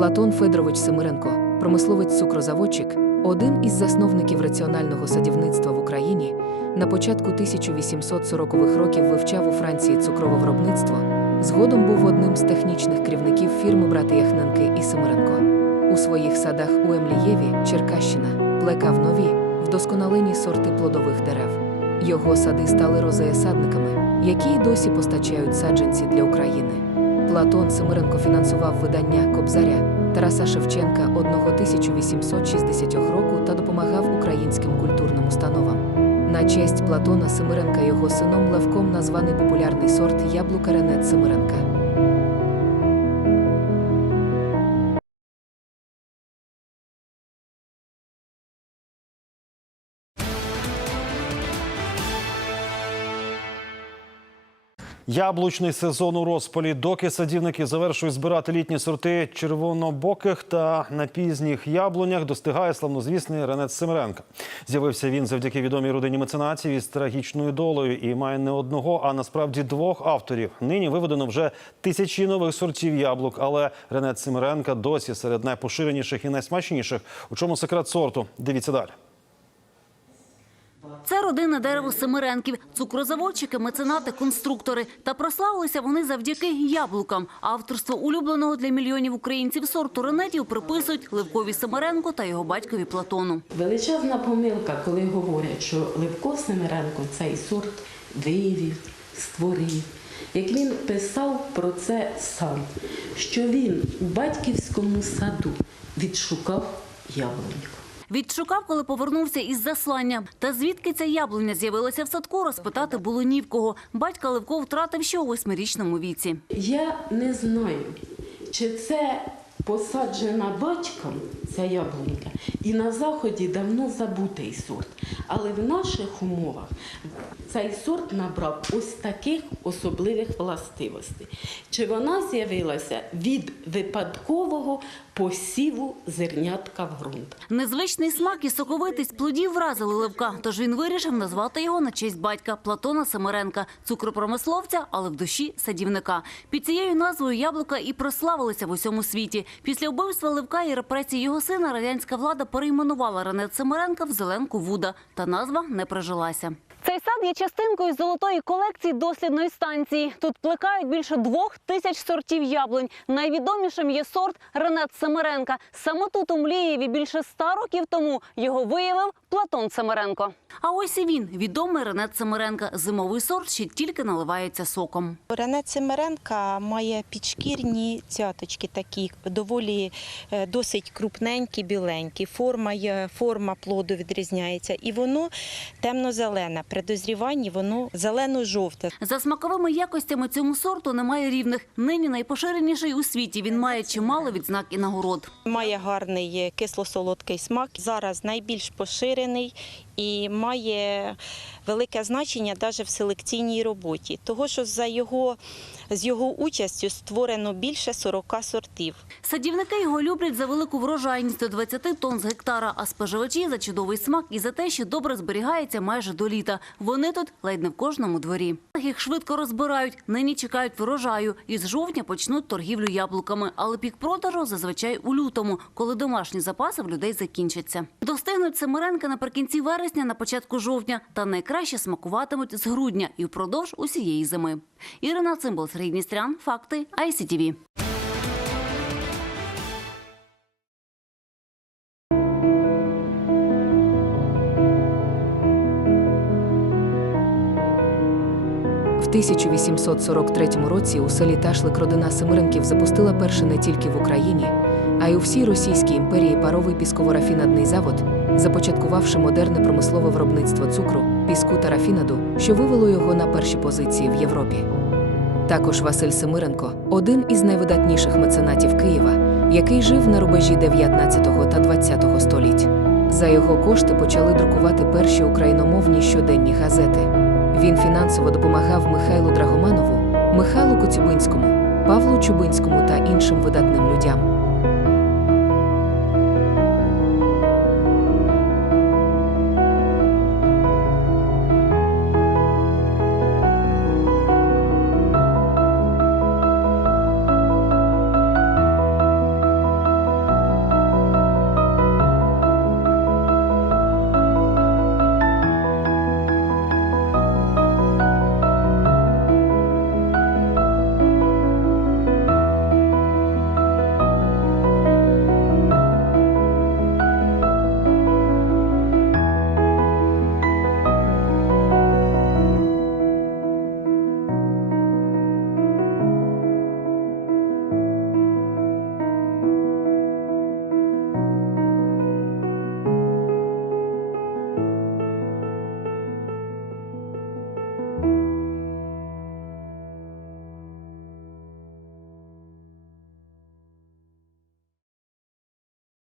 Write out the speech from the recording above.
Платон Федорович Семиренко, промисловець цукрозаводчик, один із засновників раціонального садівництва в Україні, на початку 1840-х років вивчав у Франції цукрове виробництво. Згодом був одним з технічних керівників фірми брати Яхненки і Семиренко. У своїх садах у Емлієві, Черкащина, плекав нові, вдосконалені сорти плодових дерев. Його сади стали розеясадниками, які й досі постачають саджанці для України. Платон Семиренко фінансував видання Кобзаря Тараса Шевченка 1860 року та допомагав українським культурним установам. На честь Платона Семиренка його сином Левком названий популярний сорт яблука Ренет Семиренка. Яблучний сезон у розпалі. Доки садівники завершують збирати літні сорти червонобоких та на пізніх яблунях, достигає славнозвісний Ренет Семеренка. З'явився він завдяки відомій родині меценатів із трагічною долею і має не одного, а насправді двох авторів. Нині виведено вже тисячі нових сортів яблук, але Ренет Семеренка досі серед найпоширеніших і найсмачніших. У чому секрет сорту? Дивіться далі. Це родинне дерево Семиренків, цукрозаводчики, меценати, конструктори. Та прославилися вони завдяки яблукам. Авторство улюбленого для мільйонів українців сорту ренетів приписують Левкові Семиренко та його батькові Платону. Величезна помилка, коли говорять, що Левко Семиренко цей сорт вивів, створив. Як він писав про це сам, що він у батьківському саду відшукав яблуньку. Відшукав, коли повернувся із заслання. Та звідки ця яблуня з'явилася в садку, розпитати було ні в кого. Батька Левко втратив ще у восьмирічному віці. Я не знаю, чи це посаджена батьком ця яблунька, і на заході давно забутий сорт. Але в наших умовах цей сорт набрав ось таких особливих властивостей. Чи вона з'явилася від випадкового посіву зернятка в ґрунт? Незвичний смак і соковитість плодів вразили Левка, тож він вирішив назвати його на честь батька Платона Семеренка, цукропромисловця, але в душі садівника. Під цією назвою яблука і прославилися в усьому світі. Після вбивства Левка і репресій його сина радянська влада перейменувала Рене Семеренка в зеленку Вуда, та назва не прижилася. Цей сад є частинкою золотої колекції дослідної станції. Тут плекають більше двох тисяч сортів яблунь. Найвідомішим є сорт Ренет Семеренка. Саме тут у Млієві більше ста років тому його виявив Платон Семеренко. А ось і він, відомий Ренет Семеренка. Зимовий сорт ще тільки наливається соком. Ренет Семеренка має підшкірні цяточки такі, доволі е, досить крупненькі, біленькі. Форма, форма плоду відрізняється. І воно темно-зелене. При дозріванні воно зелено-жовте. За смаковими якостями цьому сорту немає рівних. Нині найпоширеніший у світі. Він має чимало відзнак і нагород. Має гарний кисло-солодкий смак. Зараз найбільш поширений і має велике значення навіть в селекційній роботі. Того, що за його, з його участю створено більше 40 сортів. Садівники його люблять за велику врожайність до 20 тонн з гектара, а споживачі за чудовий смак і за те, що добре зберігається майже до літа. Вони тут ледь не в кожному дворі. Їх швидко розбирають. Нині чекають врожаю. І з жовтня почнуть торгівлю яблуками. Але пік продажу зазвичай у лютому, коли домашні запаси в людей закінчаться. Достигнуть семеренки наприкінці вересня, на початку жовтня, та найкраще смакуватимуть з грудня і впродовж усієї зими. Ірина Цимбал, Сергій Дністрян, Факти, ICTV. В 1843 році у селі Ташлик родина Семиренків запустила перший не тільки в Україні, а й у всій Російській імперії паровий пісково-рафінадний завод, започаткувавши модерне промислове виробництво цукру, піску та рафінаду, що вивело його на перші позиції в Європі. Також Василь Семиренко один із найвидатніших меценатів Києва, який жив на рубежі 19 та 20 століть. За його кошти почали друкувати перші україномовні щоденні газети. Він фінансово допомагав Михайлу Драгоманову, Михайлу Коцюбинському, Павлу Чубинському та іншим видатним людям.